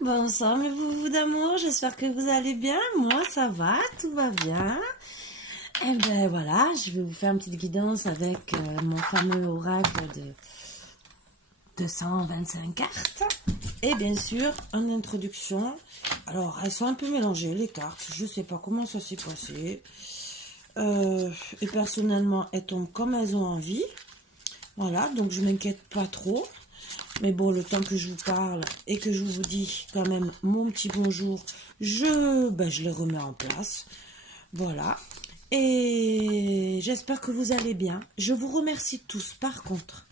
Bonsoir mes boubous d'amour, j'espère que vous allez bien. Moi ça va, tout va bien. Et ben voilà, je vais vous faire une petite guidance avec mon fameux oracle de 225 cartes. Et bien sûr, en introduction, alors elles sont un peu mélangées les cartes, je sais pas comment ça s'est passé. Et personnellement, elles tombent comme elles ont envie. Voilà, donc je m'inquiète pas trop. Mais bon, le temps que je vous parle et que je vous dis quand même mon petit bonjour, je les remets en place. Voilà. Et j'espère que vous allez bien. Je vous remercie tous, par contre.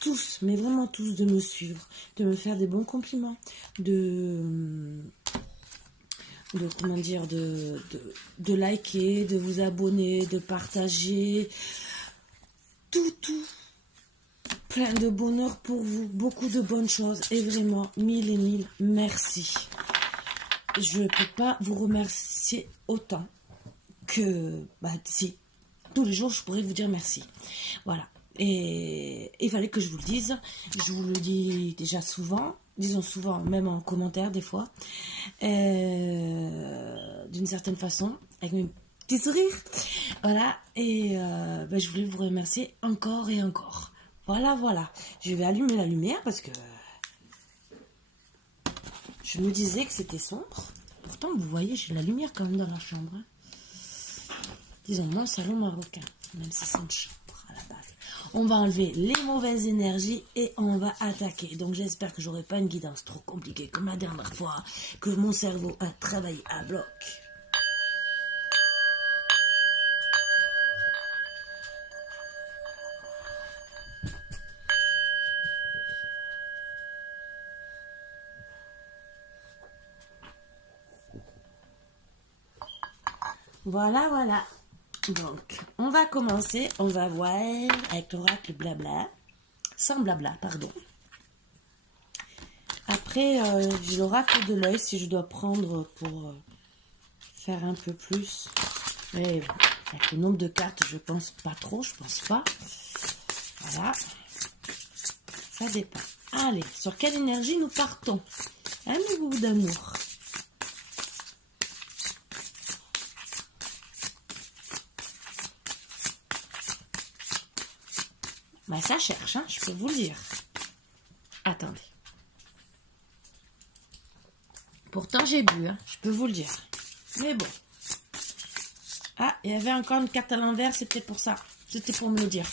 Tous, mais vraiment tous, de me suivre, de me faire des bons compliments, comment dire, de liker, de vous abonner, de partager. Tout. Plein de bonheur pour vous, beaucoup de bonnes choses et vraiment mille et mille merci. Je ne peux pas vous remercier autant que si tous les jours je pourrais vous dire merci. Voilà. Et il fallait que je vous le dise. Je vous le dis déjà souvent, disons souvent, même en commentaire des fois, d'une certaine façon, avec mes petits sourires. Voilà. Et je voulais vous remercier encore et encore. Voilà. Je vais allumer la lumière parce que je me disais que c'était sombre. Pourtant, vous voyez, j'ai la lumière quand même dans la chambre. Hein. Disons, mon salon marocain, même si c'est une chambre à la base. On va enlever les mauvaises énergies et on va attaquer. Donc, j'espère que j'aurai pas une guidance trop compliquée comme la dernière fois, que mon cerveau a travaillé à bloc. Voilà. Donc, on va commencer. On va voir avec l'oracle blabla. Sans blabla, pardon. Après, j'ai l'oracle de l'œil si je dois prendre pour faire un peu plus. Mais bon, avec le nombre de cartes, je pense pas trop, je pense pas. Voilà. Ça dépend. Allez, sur quelle énergie nous partons? Un bout d'amour. Ça cherche, hein, je peux vous le dire. Attendez. Pourtant, j'ai bu, hein, je peux vous le dire. Mais bon. Ah, il y avait encore une carte à l'envers, c'était pour ça. C'était pour me le dire.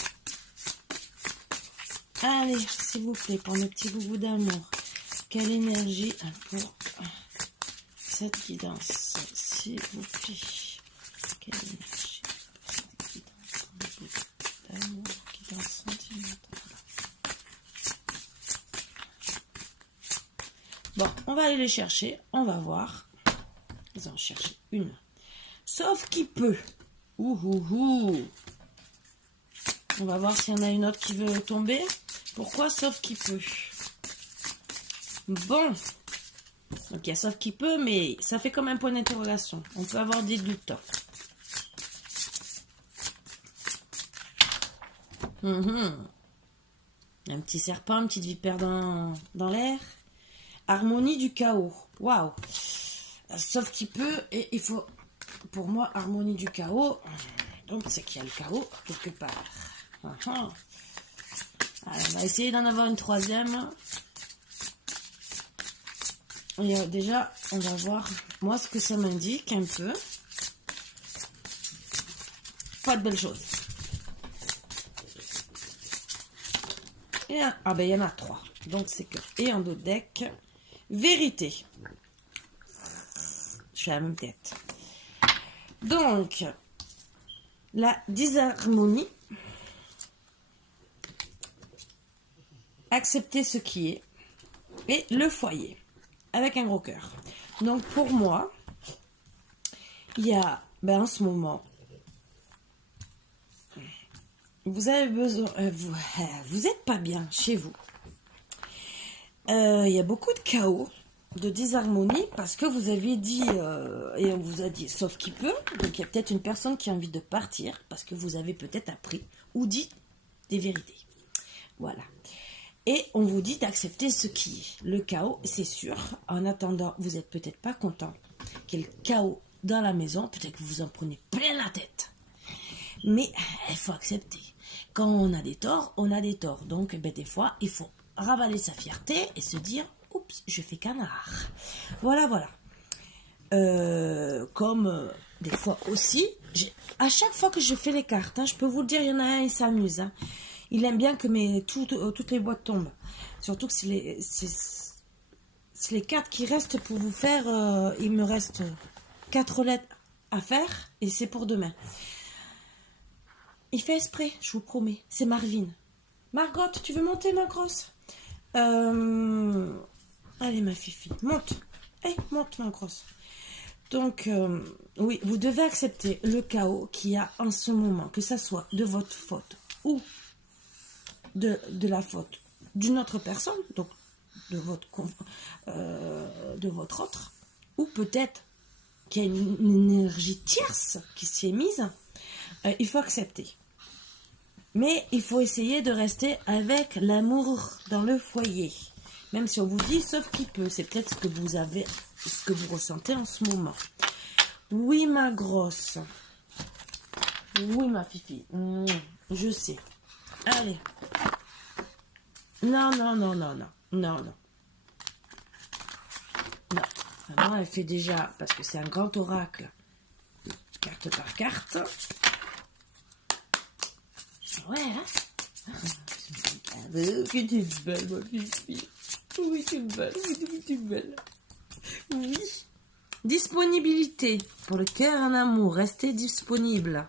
Allez, s'il vous plaît, pour mes petits boubous d'amour. Quelle énergie pour cette guidance, s'il vous plaît. Quelle énergie pour cette guidance d'amour, guidance sentimentale. Bon, on va aller les chercher, on va voir. Ils en cherché une. Sauf qui peut. On va voir s'il y en a une autre qui veut tomber. Pourquoi sauf qui peut? Bon. Donc il y a sauf qui peut, mais ça fait comme un point d'interrogation. On peut avoir des doutes. Un petit serpent, une petite vipère dans l'air. Harmonie du chaos. Waouh. Sauf qui peut, et il faut, pour moi, harmonie du chaos. Donc c'est qu'il y a le chaos quelque part. Alors, on va essayer d'en avoir une troisième. Et déjà, on va voir, moi, ce que ça m'indique un peu. Pas de belles choses. Il y en a 3. Donc, c'est que. Et en dos de deck, vérité. Je suis à la même tête. Donc, la disharmonie. Accepter ce qui est. Et le foyer. Avec un gros cœur. Donc, pour moi, il y a, en ce moment, vous avez besoin, vous êtes pas bien chez vous. Il y a beaucoup de chaos, de disharmonie, parce que vous avez dit, et on vous a dit, sauf qui peut, donc il y a peut-être une personne qui a envie de partir, parce que vous avez peut-être appris ou dit des vérités. Voilà. Et on vous dit d'accepter ce qui est. Le chaos, c'est sûr. En attendant, vous n'êtes peut-être pas content qu'il y ait le chaos dans la maison. Peut-être que vous en prenez plein la tête. Mais il faut accepter. Quand on a des torts, on a des torts. Donc, des fois, il faut ravaler sa fierté et se dire, oups, je fais canard. Voilà, voilà. Comme des fois aussi, à chaque fois que je fais les cartes, je peux vous le dire, il y en a un, il s'amuse. Il aime bien que toutes les boîtes tombent. Surtout que c'est les cartes qui restent pour vous faire. Il me reste 4 lettres à faire et c'est pour demain. Il fait exprès, je vous promets. C'est Marvin. Margot, tu veux monter, ma grosse? Allez, ma fifi, monte. Monte, ma grosse. Donc, oui, vous devez accepter le chaos qu'il y a en ce moment, que ça soit de votre faute ou de la faute d'une autre personne, donc de votre autre, ou peut-être qu'il y a une énergie tierce qui s'y est mise. Il faut accepter. Mais il faut essayer de rester avec l'amour dans le foyer. Même si on vous dit, sauf qui peut. C'est peut-être ce que vous avez, ce que vous ressentez en ce moment. Oui, ma grosse. Oui, ma fifi. Je sais. Allez. Non, non, non, non, non. Non, non. Non. Alors, elle fait déjà, parce que c'est un grand oracle, carte par carte. Ouais, hein? Que tu es belle, ma fifi. Oui, tu es belle. Oui, tu es belle. Oui. Disponibilité. Pour le cœur en amour, restez disponible.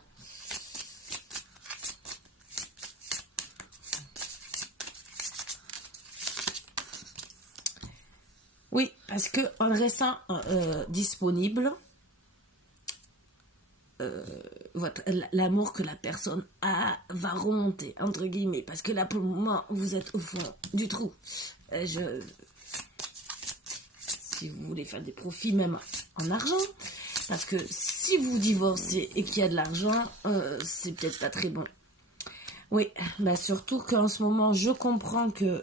Oui, parce que en restant disponible, l'amour que la personne a va remonter, entre guillemets. Parce que là, pour le moment, vous êtes au fond du trou. Si vous voulez faire des profits, même en argent. Parce que si vous divorcez et qu'il y a de l'argent, c'est peut-être pas très bon. Oui, surtout qu'en ce moment, je comprends que...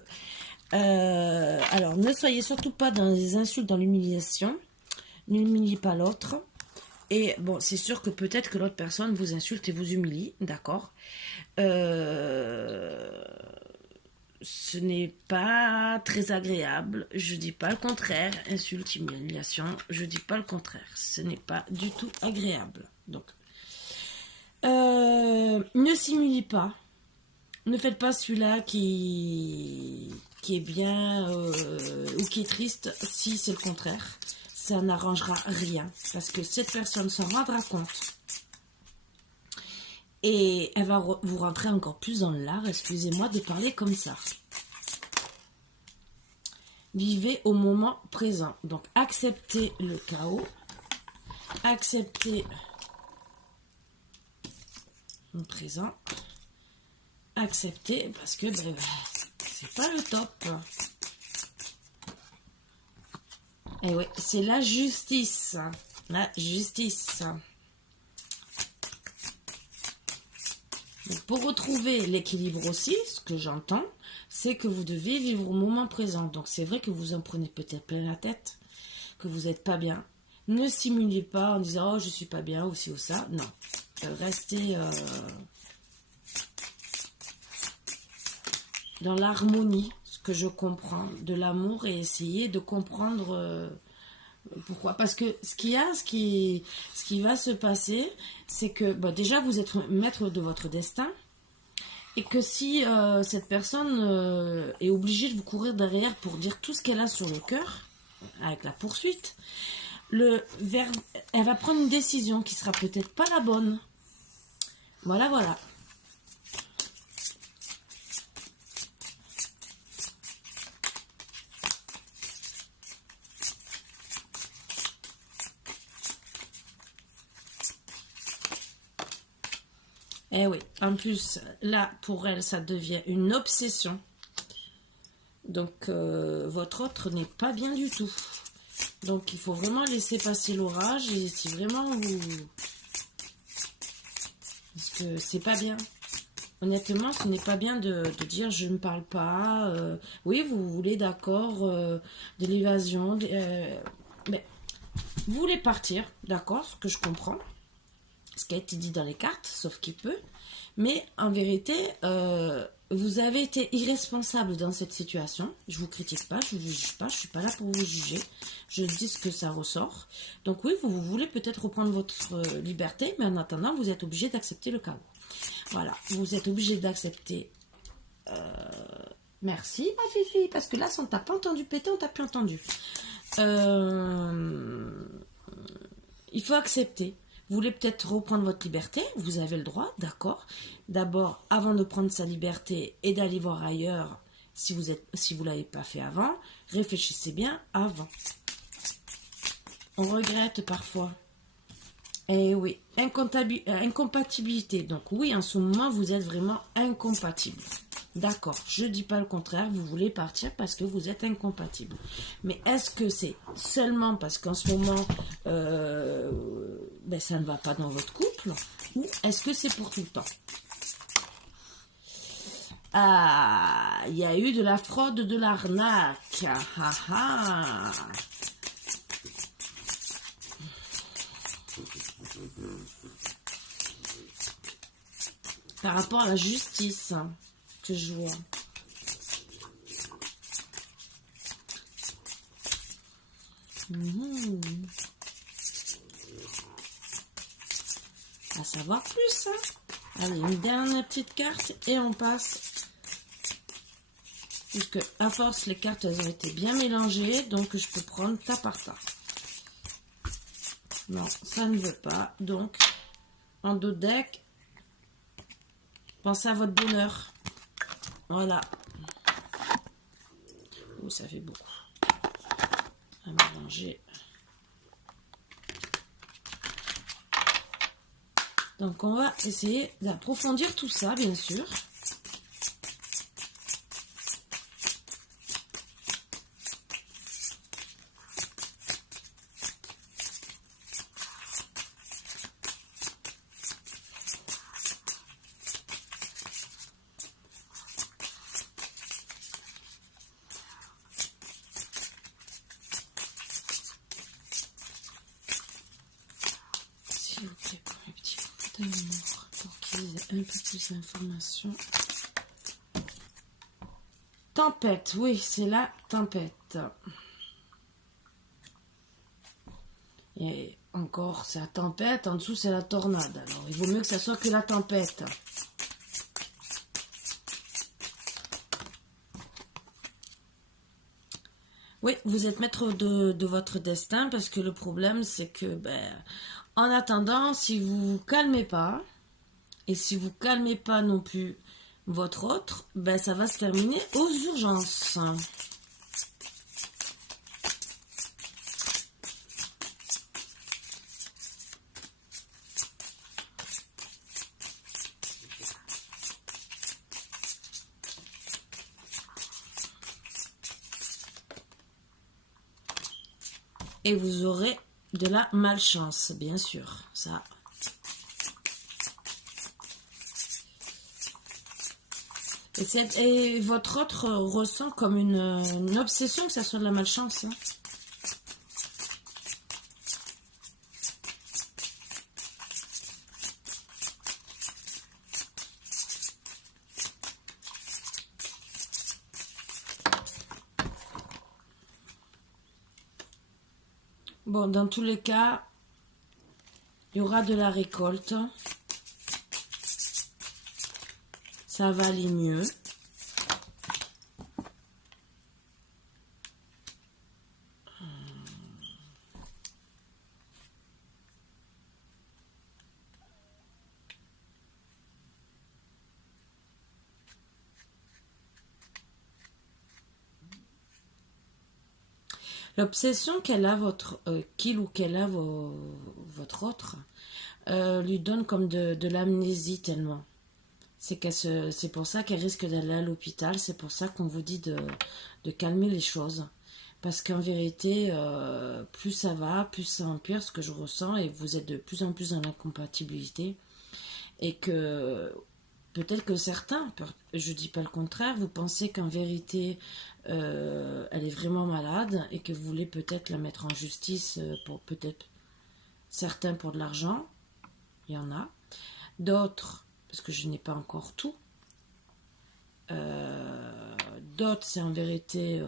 alors, ne soyez surtout pas dans les insultes, dans l'humiliation. N'humiliez pas l'autre. Et bon, c'est sûr que peut-être que l'autre personne vous insulte et vous humilie, d'accord. Ce n'est pas très agréable, je dis pas le contraire. Insulte, humiliation, je dis pas le contraire. Ce n'est pas du tout agréable. Donc, ne simulie pas. Ne faites pas celui-là qui est bien ou qui est triste si c'est le contraire. Ça n'arrangera rien parce que cette personne s'en rendra compte et elle va vous rentrer encore plus dans l'art. Excusez-moi de parler comme ça. Vivez au moment présent. Donc acceptez le chaos, acceptez le présent, acceptez parce que c'est pas le top. Et oui, c'est la justice. La justice. Donc, pour retrouver l'équilibre aussi, ce que j'entends, c'est que vous devez vivre au moment présent. Donc, c'est vrai que vous en prenez peut-être plein la tête, que vous n'êtes pas bien. Ne simulez pas en disant « Oh, je suis pas bien » ou ci ou ça. Non. Restez dans l'harmonie, que je comprends de l'amour et essayer de comprendre pourquoi. Parce que ce qui va se passer, c'est que déjà vous êtes maître de votre destin et que si cette personne est obligée de vous courir derrière pour dire tout ce qu'elle a sur le cœur, avec la poursuite, elle va prendre une décision qui sera peut-être pas la bonne. Voilà, voilà. Eh oui, en plus, là, pour elle, ça devient une obsession. Donc, votre autre n'est pas bien du tout. Donc, il faut vraiment laisser passer l'orage. Et si vraiment vous... Parce que c'est pas bien. Honnêtement, ce n'est pas bien de dire je ne parle pas. Oui, vous voulez d'accord, de l'évasion. Mais vous voulez partir, d'accord, ce que je comprends. Ce qui a été dit dans les cartes, sauf qu'il peut. Mais en vérité, vous avez été irresponsable dans cette situation. Je vous critique pas, je vous juge pas, je suis pas là pour vous juger. Je dis ce que ça ressort. Donc oui, vous voulez peut-être reprendre votre liberté, mais en attendant, vous êtes obligé d'accepter le chaos. Voilà, vous êtes obligé d'accepter. Merci, ma fifi, parce que là, si on t'a pas entendu péter, on t'a plus entendu. Il faut accepter. Vous voulez peut-être reprendre votre liberté, vous avez le droit, d'accord. D'abord, avant de prendre sa liberté et d'aller voir ailleurs, si vous l'avez pas fait avant, réfléchissez bien avant. On regrette parfois. Eh oui, incompatibilité. Donc oui, en ce moment, vous êtes vraiment incompatible. D'accord, je dis pas le contraire, vous voulez partir parce que vous êtes incompatible. Mais est-ce que c'est seulement parce qu'en ce moment, ça ne va pas dans votre couple, ou est-ce que c'est pour tout le temps? Ah, il y a eu de la fraude, de l'arnaque. Ah, ah. Par rapport à la justice que je vois. À savoir plus, hein. Allez, une dernière petite carte et on passe. Puisque à force, les cartes elles ont été bien mélangées, donc je peux prendre tas par tas. Non, ça ne veut pas. Donc, en dos de deck, pensez à votre bonheur. Voilà. Oh, ça fait beaucoup. À mélanger. Donc, on va essayer d'approfondir tout ça, bien sûr. S'il vous plaît, pour mes petits bouts d'amour, pour qu'ils aient un peu plus d'informations. Tempête, oui, c'est la tempête. Et encore, c'est la tempête, en dessous, c'est la tornade. Alors, il vaut mieux que ça soit que la tempête. Oui, vous êtes maître de votre destin, parce que le problème, c'est que, en attendant, si vous vous calmez pas, et si vous calmez pas non plus votre autre, ça va se terminer aux urgences. Et vous aurez de la malchance, bien sûr, ça. Et votre autre ressent comme une obsession que ça soit de la malchance. Hein. Bon, dans tous les cas, il y aura de la récolte. Ça va aller mieux. L'obsession qu'elle a, qu'il ou qu'elle a, votre autre, lui donne comme de l'amnésie tellement. C'est pour ça qu'elle risque d'aller à l'hôpital. C'est pour ça qu'on vous dit de calmer les choses. Parce qu'en vérité, plus ça va, plus ça empire, ce que je ressens, et vous êtes de plus en plus dans l'incompatibilité. Et que peut-être que certains, je dis pas le contraire, vous pensez qu'en vérité, elle est vraiment malade et que vous voulez peut-être la mettre en justice pour peut-être certains pour de l'argent, il y en a. D'autres, parce que je n'ai pas encore tout, d'autres, c'est en vérité,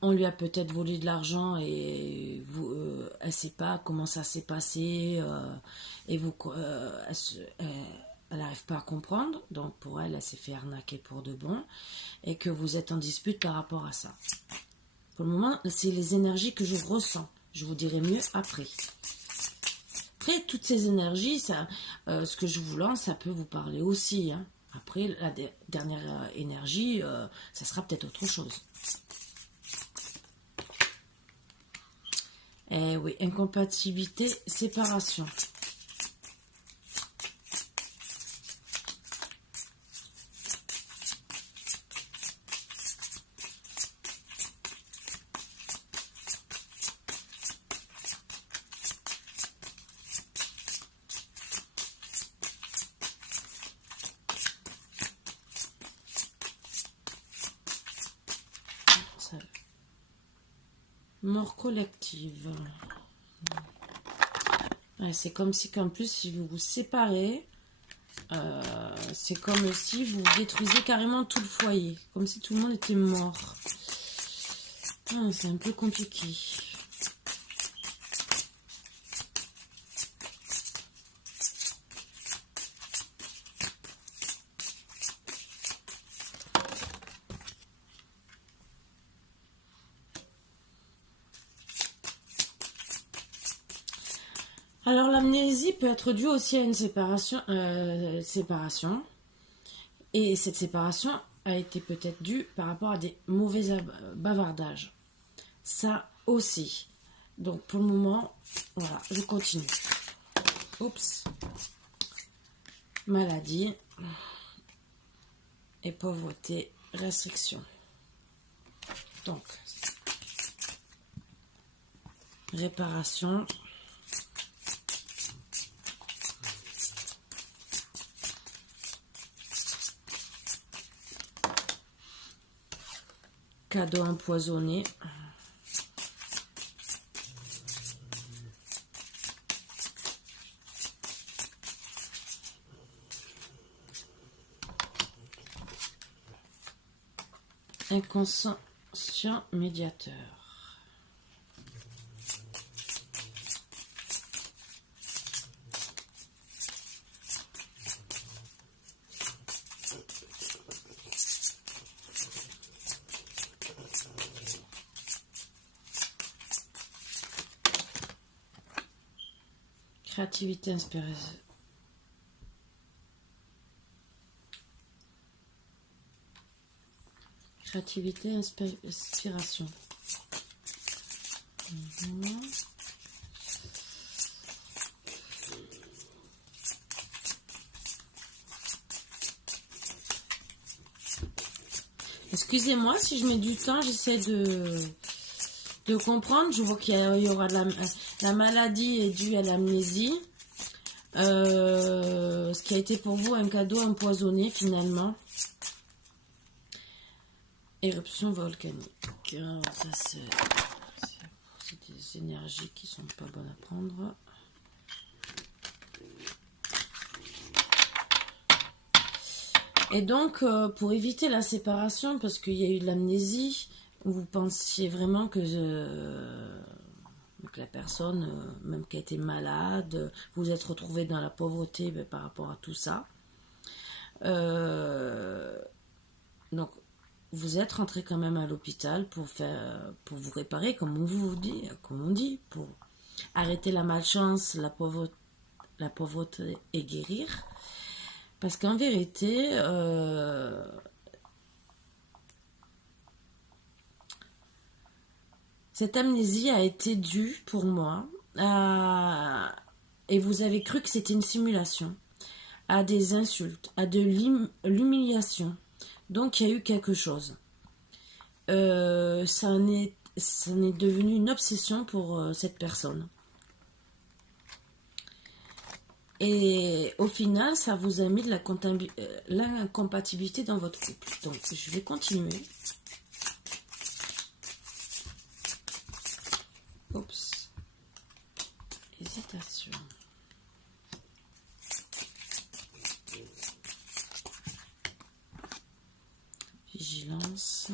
on lui a peut-être volé de l'argent et vous, elle ne sait pas comment ça s'est passé et vous, elle n'arrive pas à comprendre. Donc pour elle, elle s'est fait arnaquer pour de bon et que vous êtes en dispute par rapport à ça. Pour le moment, c'est les énergies que je ressens. Je vous dirai mieux après. Après, toutes ces énergies, ça, ce que je vous lance, ça peut vous parler aussi. Hein. Après, la dernière énergie, ça sera peut-être autre chose. Eh oui, incompatibilité, séparation. Mort collective. Ouais, c'est comme si qu'en plus, si vous vous séparez, c'est comme si vous détruisez carrément tout le foyer. Comme si tout le monde était mort. Ah, c'est un peu compliqué. Alors l'amnésie peut être due aussi à une séparation, et cette séparation a été peut-être due par rapport à des mauvais bavardages. Ça aussi. Donc pour le moment, voilà, je continue. Oups. Maladie et pauvreté, restriction. Donc, réparation. Cadeau empoisonné. Inconscient médiateur. Créativité, inspiration. Créativité, inspiration. Excusez-moi si je mets du temps, j'essaie de comprendre. Je vois qu'il y aura de la maladie est due à l'amnésie. Ce qui a été pour vous un cadeau empoisonné finalement. Éruption volcanique. Ça c'est des énergies qui sont pas bonnes à prendre. Et donc pour éviter la séparation, parce qu'il y a eu de l'amnésie, vous pensiez vraiment que la personne, même qui a été malade, vous êtes retrouvé dans la pauvreté par rapport à tout ça. Donc vous êtes rentré quand même à l'hôpital pour vous réparer, comme on dit, pour arrêter la malchance, la pauvreté et guérir. Parce qu'en vérité, cette amnésie a été due pour moi et vous avez cru que c'était une simulation, à des insultes, à de l'humiliation. Donc il y a eu quelque chose. Ça en est devenu une obsession pour cette personne. Et au final, ça vous a mis de l'incompatibilité dans votre couple. Donc, je vais continuer. Oups. Hésitation. Vigilance.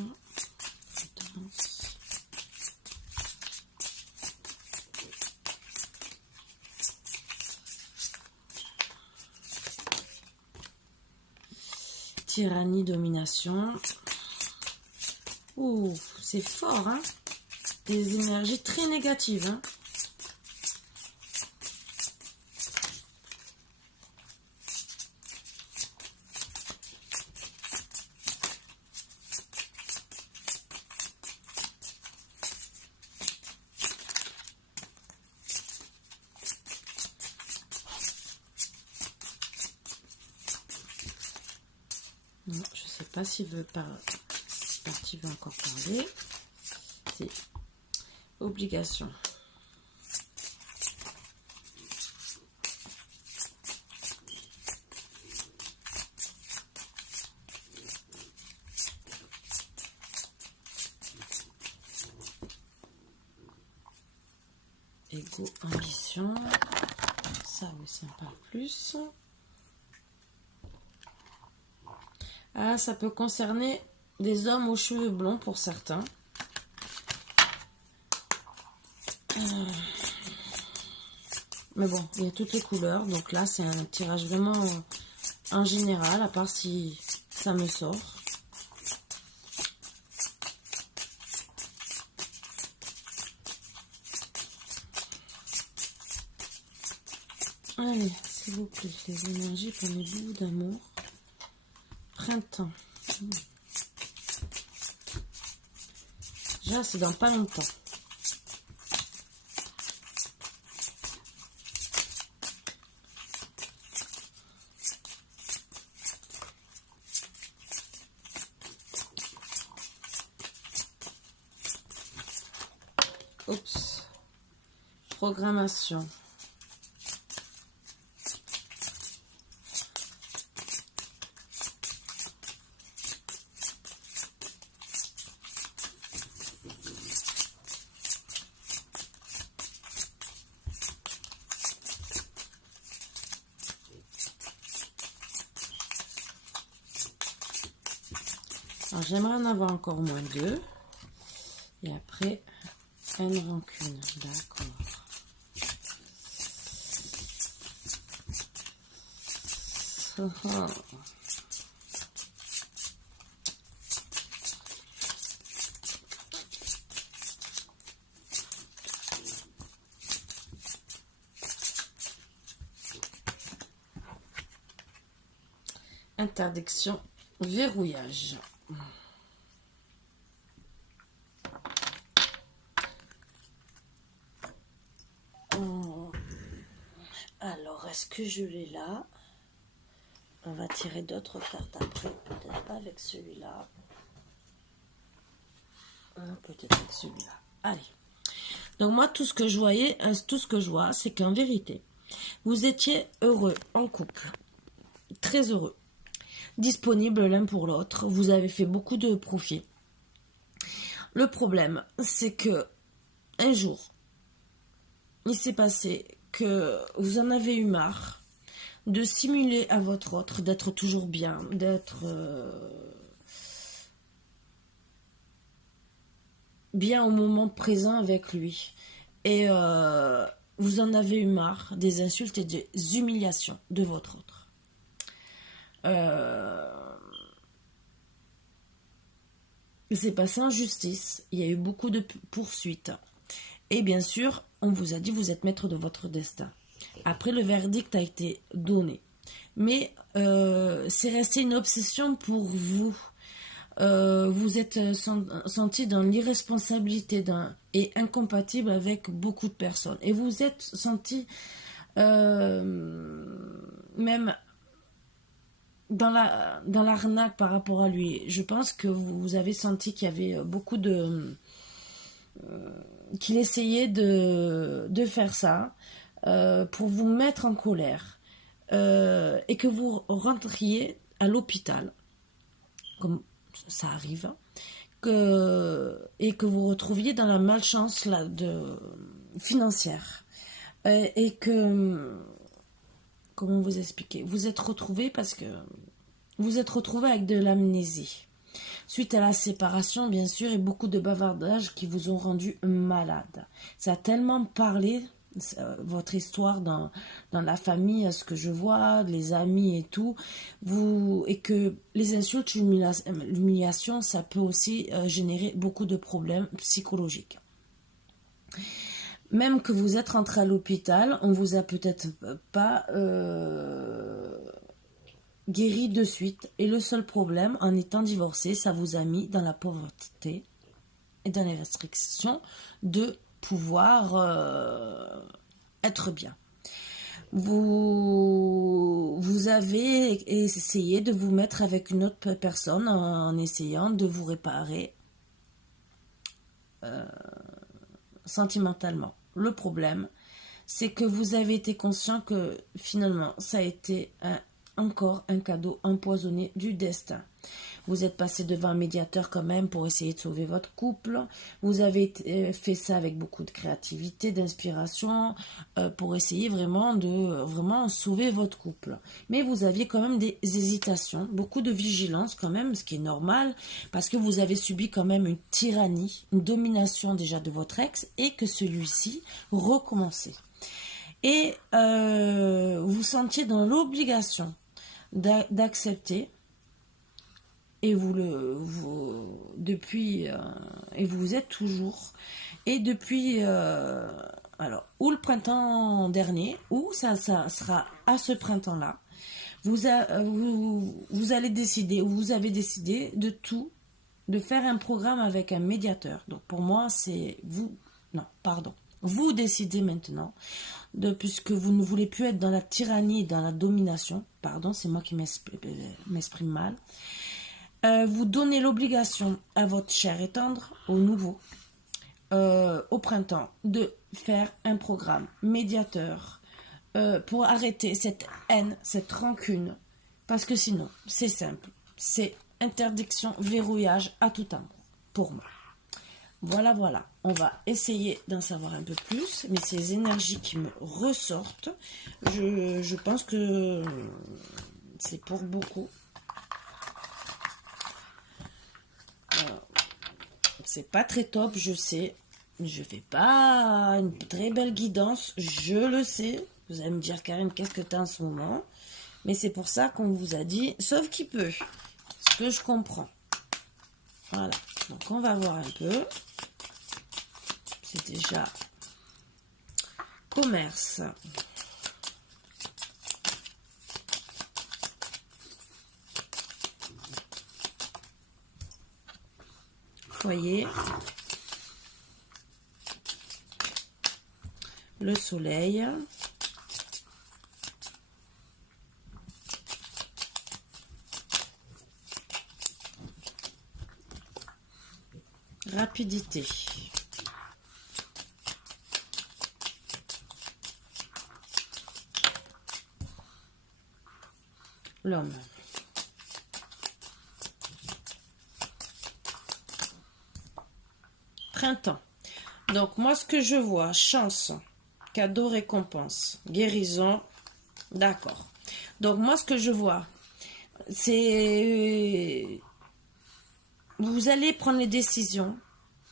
Prudence. Tyrannie, domination. Ouh, c'est fort, hein? Des énergies très négatives, hein? Non, je sais pas s'il veut pas. Cette partie veut encore parler. C'est obligation. Ego, ambition. Ça, oui, ça me parle plus. Ah, ça peut concerner des hommes aux cheveux blonds pour certains. Mais bon, il y a toutes les couleurs. Donc là, c'est un tirage vraiment en général, à part si ça me sort. Allez, s'il vous plaît, les énergies, prenez-vous d'amour. Printemps. Déjà, c'est dans pas longtemps. Oups. Programmation. Alors, j'aimerais en avoir encore au moins 2. Et après, une rancune. D'accord. Interdiction, verrouillage. Alors, est-ce que je l'ai là? On va tirer d'autres cartes après, peut-être pas avec celui-là. Peut-être avec celui-là. Allez. Donc moi, tout ce que je voyais, tout ce que je vois, c'est qu'en vérité, vous étiez heureux en couple. Très heureux. Disponibles l'un pour l'autre. Vous avez fait beaucoup de profits. Le problème, c'est que un jour, il s'est passé que vous en avez eu marre de simuler à votre autre, d'être toujours bien, d'être bien au moment présent avec lui. Et vous en avez eu marre des insultes et des humiliations de votre autre. C'est passé en justice, il y a eu beaucoup de poursuites. Et bien sûr, on vous a dit vous êtes maître de votre destin. Après, le verdict a été donné. Mais c'est resté une obsession pour vous. Vous êtes senti dans l'irresponsabilité et incompatible avec beaucoup de personnes. Et vous êtes senti même dans l'arnaque par rapport à lui. Je pense que vous avez senti qu'il y avait beaucoup de... qu'il essayait de faire ça pour vous mettre en colère. et que vous rentriez à l'hôpital, comme ça arrive, et que vous retrouviez dans la malchance là, financière. Et que, comment vous expliquer, vous êtes retrouvé parce que vous êtes retrouvé avec de l'amnésie. Suite à la séparation, bien sûr, et beaucoup de bavardages qui vous ont rendu malade. Ça a tellement parlé, votre histoire dans la famille, ce que je vois, les amis et tout, et que les insultes, l'humiliation, ça peut aussi générer beaucoup de problèmes psychologiques. Même que vous êtes rentré à l'hôpital, on vous a peut-être pas guéri de suite. Et le seul problème, en étant divorcé, ça vous a mis dans la pauvreté et dans les restrictions de pouvoir être bien. Vous avez essayé de vous mettre avec une autre personne en essayant de vous réparer sentimentalement. Le problème, c'est que vous avez été conscient que finalement, ça a été encore un cadeau empoisonné du destin. Vous êtes passé devant un médiateur quand même pour essayer de sauver votre couple. Vous avez fait ça avec beaucoup de créativité, d'inspiration, pour essayer vraiment de sauver votre couple. Mais vous aviez quand même des hésitations, beaucoup de vigilance quand même, ce qui est normal, parce que vous avez subi quand même une tyrannie, une domination déjà de votre ex, et que celui-ci recommençait. Et vous sentiez dans l'obligation d'accepter. Et et vous êtes toujours. Et depuis, alors, ou le printemps dernier, ou ça sera à ce printemps-là, vous allez décider, ou vous avez décidé de faire un programme avec un médiateur. Donc pour moi, c'est vous, non, pardon. Vous décidez maintenant, puisque vous ne voulez plus être dans la tyrannie et dans la domination. Pardon, c'est moi qui m'exprime mal. Vous donnez l'obligation à votre cher et tendre, au nouveau, au printemps, de faire un programme médiateur pour arrêter cette haine, cette rancune. Parce que sinon, c'est simple, c'est interdiction, verrouillage à tout temps, pour moi. Voilà, on va essayer d'en savoir un peu plus, mais ces énergies qui me ressortent, je pense que c'est pour beaucoup. C'est pas très top, je sais. Je fais pas une très belle guidance, je le sais. Vous allez me dire, Karine, qu'est-ce que tu as en ce moment? Mais c'est pour ça qu'on vous a dit, sauf qui peut. Ce que je comprends. Voilà. Donc, on va voir un peu. C'est déjà commerce. Foyer. Le soleil. Rapidité. L'homme. Printemps. Donc, moi, ce que je vois, chance, cadeau, récompense, guérison, d'accord. Donc, moi, ce que je vois, c'est... Vous allez prendre les décisions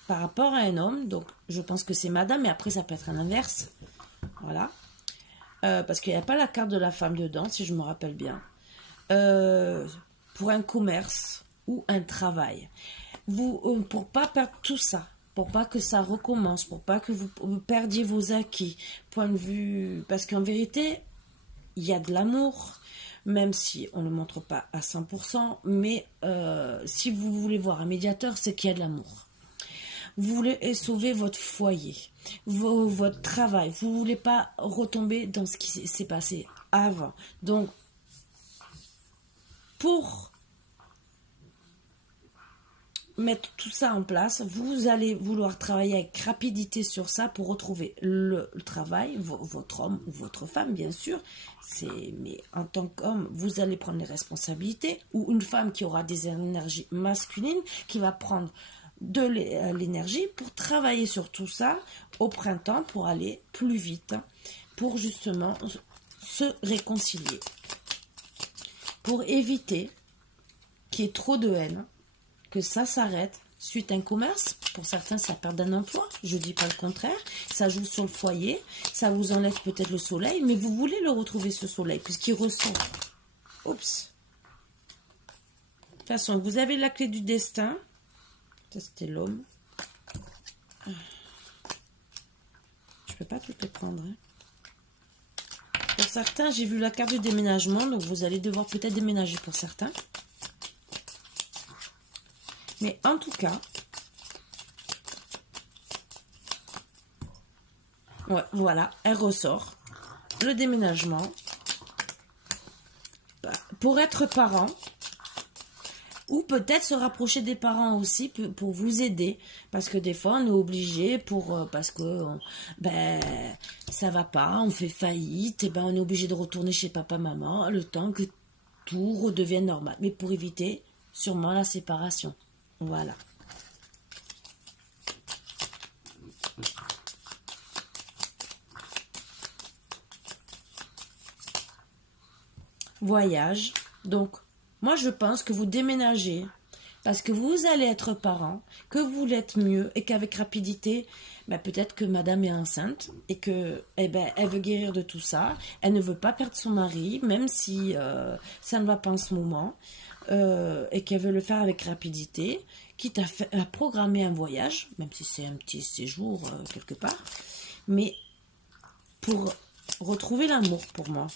par rapport à un homme. Donc, je pense que c'est madame, mais après, ça peut être à l'inverse. Voilà. Parce qu'il n'y a pas la carte de la femme dedans, si je me rappelle bien. Pour un commerce ou un travail. Pour pas perdre tout ça, pour pas que ça recommence, pour pas que vous perdiez vos acquis, point de vue, parce qu'en vérité, il y a de l'amour, même si on ne le montre pas à 100%, mais si vous voulez voir un médiateur, c'est qu'il y a de l'amour. Vous voulez sauver votre foyer, votre travail, vous voulez pas retomber dans ce qui s'est passé avant. Donc, pour mettre tout ça en place, vous allez vouloir travailler avec rapidité sur ça pour retrouver le travail, votre homme ou votre femme, bien sûr. Mais en tant qu'homme, vous allez prendre les responsabilités, ou une femme qui aura des énergies masculines, qui va prendre de l'énergie pour travailler sur tout ça au printemps, pour aller plus vite, pour justement se réconcilier, pour éviter qu'il y ait trop de haine, que ça s'arrête suite à un commerce. Pour certains, ça perd un emploi. Je ne dis pas le contraire. Ça joue sur le foyer. Ça vous enlève peut-être le soleil. Mais vous voulez le retrouver, ce soleil, puisqu'il ressort. Oups. De toute façon, vous avez la clé du destin. Ça, c'était l'homme. Je ne peux pas toutes les prendre. Pour certains, j'ai vu la carte du déménagement. Donc, vous allez devoir peut-être déménager pour certains. Mais en tout cas, ouais, voilà, elle ressort. Le déménagement. Pour être parent. Ou peut-être se rapprocher des parents aussi pour vous aider. Parce que des fois, on est obligé parce que ça va pas, on fait faillite. Et ben, on est obligé de retourner chez papa, maman, le temps que tout redevienne normal. Mais pour éviter sûrement la séparation. Voilà. Voyage. Donc, moi, je pense que vous déménagez parce que vous allez être parent, que vous l'êtes mieux et qu'avec rapidité, peut-être que madame est enceinte et que elle veut guérir de tout ça. Elle ne veut pas perdre son mari, même si ça ne va pas en ce moment. Et qu'elle veut le faire avec rapidité, quitte à programmer un voyage, même si c'est un petit séjour quelque part, mais pour retrouver l'amour pour moi.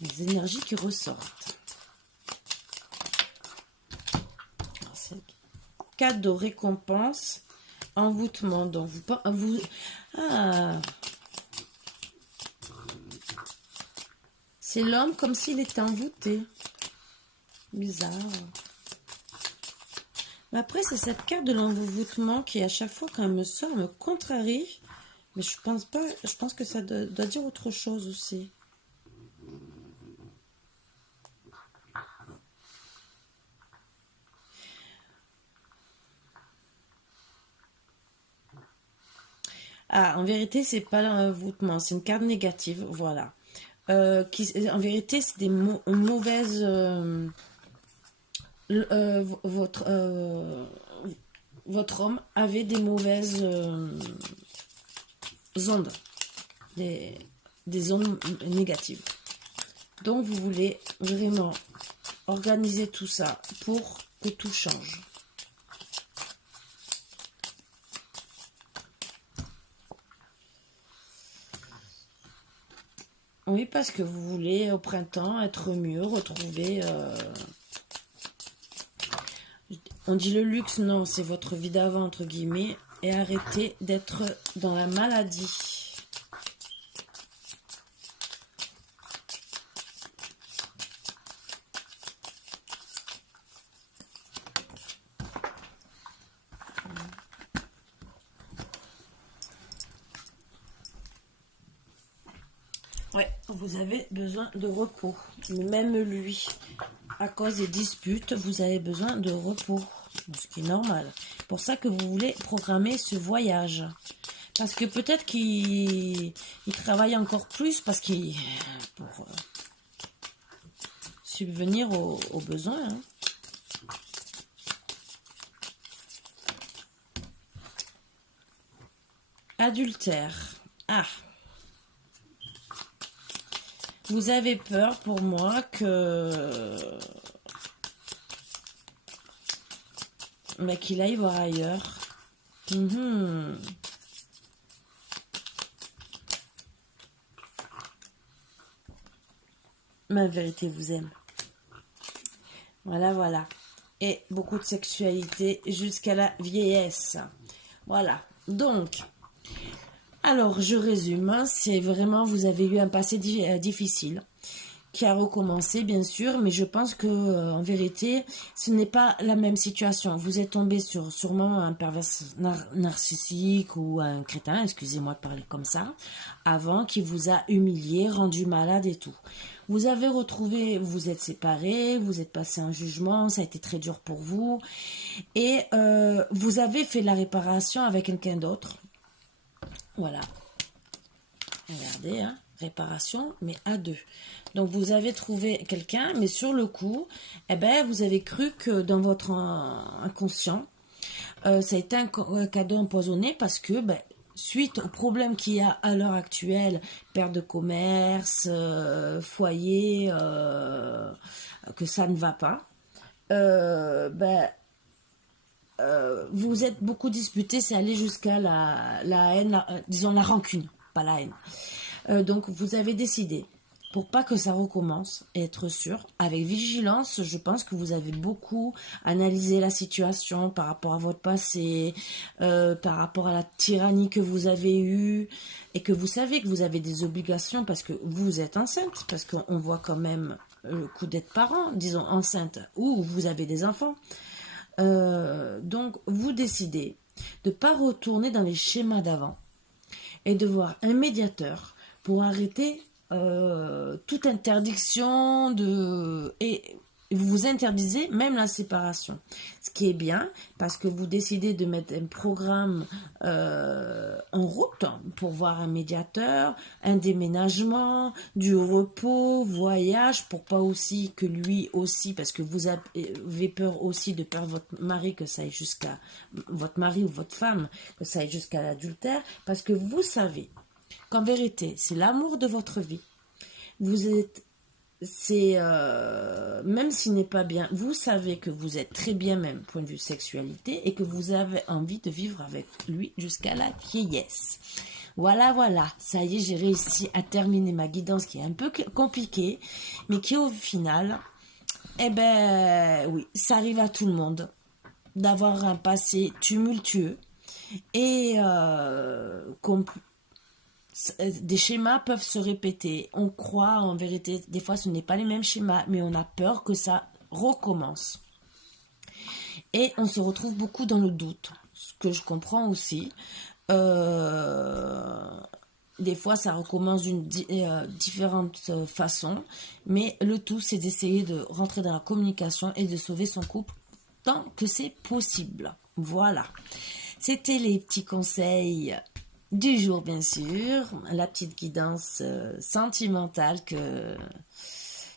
Les énergies qui ressortent. Cadeau, récompense, envoûtement. Donc c'est l'homme comme s'il était envoûté. Bizarre. Mais après, c'est cette carte de l'envoûtement qui, à chaque fois, quand elle me sort, me contrarie. Mais je pense pas. Je pense que ça doit dire autre chose aussi. Ah, en vérité, c'est pas l'envoûtement, c'est une carte négative, voilà. En vérité, c'est des mauvaises. Votre homme avait des mauvaises ondes, des ondes négatives. Donc, vous voulez vraiment organiser tout ça pour que tout change. Oui, parce que vous voulez au printemps être mieux, retrouver... on dit le luxe, non, c'est votre vie d'avant, entre guillemets, et arrêter d'être dans la maladie. Ouais, vous avez besoin de repos. Même lui, à cause des disputes, vous avez besoin de repos. Ce qui est normal. C'est pour ça que vous voulez programmer ce voyage. Parce que peut-être qu'il travaille encore plus pour subvenir aux besoins. Hein. Adultère. Ah. Vous avez peur pour moi qu'il aille voir ailleurs. Ma vérité vous aime. Voilà, voilà. Et beaucoup de sexualité jusqu'à la vieillesse. Voilà. Donc, alors je résume. C'est vraiment, vous avez eu un passé difficile. qui a recommencé, bien sûr, mais je pense que en vérité, ce n'est pas la même situation. Vous êtes tombé sur sûrement un pervers narcissique ou un crétin, excusez-moi de parler comme ça, avant, qui vous a humilié, rendu malade et tout. Vous avez retrouvé, vous êtes séparés, vous êtes passé un jugement, ça a été très dur pour vous, et vous avez fait la réparation avec quelqu'un d'autre. Voilà. Regardez, hein, réparation, mais à deux. Donc, vous avez trouvé quelqu'un, mais sur le coup, eh ben, vous avez cru que dans votre inconscient, ça a été un cadeau empoisonné parce que, ben, suite au problème qu'il y a à l'heure actuelle, perte de commerce, foyer, que ça ne va pas, ben, vous êtes beaucoup disputé, c'est aller jusqu'à la haine, disons la rancune, pas la haine. Donc vous avez décidé, pour pas que ça recommence, et être sûr, avec vigilance, je pense que vous avez beaucoup analysé la situation par rapport à votre passé, par rapport à la tyrannie que vous avez eue, et que vous savez que vous avez des obligations parce que vous êtes enceinte, parce qu'on voit quand même le coup d'être parent, disons enceinte, ou vous avez des enfants. Donc, vous décidez de ne pas retourner dans les schémas d'avant et de voir un médiateur pour arrêter toute interdiction et vous vous interdisez même la séparation. Ce qui est bien parce que vous décidez de mettre un programme en route pour voir un médiateur, un déménagement, du repos, voyage, pour pas aussi que lui aussi, parce que vous avez peur aussi de perdre votre mari, que ça aille jusqu'à votre mari ou votre femme, que ça aille jusqu'à l'adultère, parce que vous savez qu'en vérité, c'est l'amour de votre vie. Vous êtes, même s'il n'est pas bien, vous savez que vous êtes très bien même point de vue sexualité et que vous avez envie de vivre avec lui jusqu'à la vieillesse. Voilà, voilà, ça y est, j'ai réussi à terminer ma guidance qui est un peu compliquée, mais qui au final, eh ben oui, ça arrive à tout le monde d'avoir un passé tumultueux et des schémas peuvent se répéter. On croit en vérité, des fois ce n'est pas les mêmes schémas, mais on a peur que ça recommence. Et on se retrouve beaucoup dans le doute, ce que je comprends aussi. Des fois ça recommence d'une différente façon, mais le tout c'est d'essayer de rentrer dans la communication et de sauver son couple tant que c'est possible. Voilà. C'était les petits conseils du jour, bien sûr, la petite guidance sentimentale que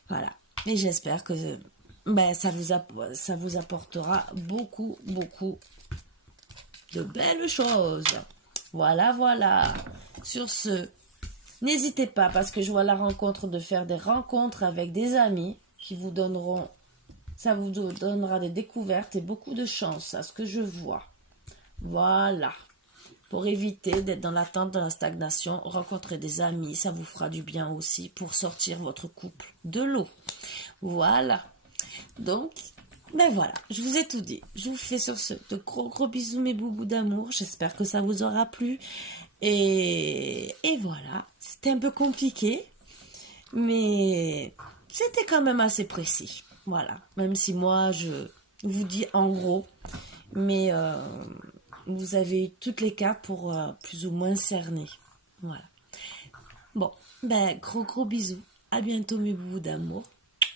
voilà. Et j'espère que ben, ça vous apportera beaucoup de belles choses. Voilà, voilà. Sur ce, n'hésitez pas, parce que je vois la rencontre de faire des rencontres avec des amis qui vous donneront, ça vous donnera des découvertes et beaucoup de chance à ce que je vois. Voilà. Pour éviter d'être dans l'attente, dans la stagnation, rencontrer des amis, ça vous fera du bien aussi pour sortir votre couple de l'eau. Voilà. Donc, ben voilà, je vous ai tout dit. Je vous fais sur ce de gros bisous mes boubous d'amour. J'espère que ça vous aura plu. Et voilà, c'était un peu compliqué, mais c'était quand même assez précis. Voilà, même si moi je vous dis en gros, mais vous avez eu toutes les cartes pour plus ou moins cerner. Voilà. Bon, ben gros bisous. À bientôt mes boubous d'amour.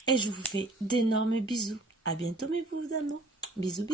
Et je vous fais d'énormes bisous. À bientôt mes boubous d'amour. Bisous.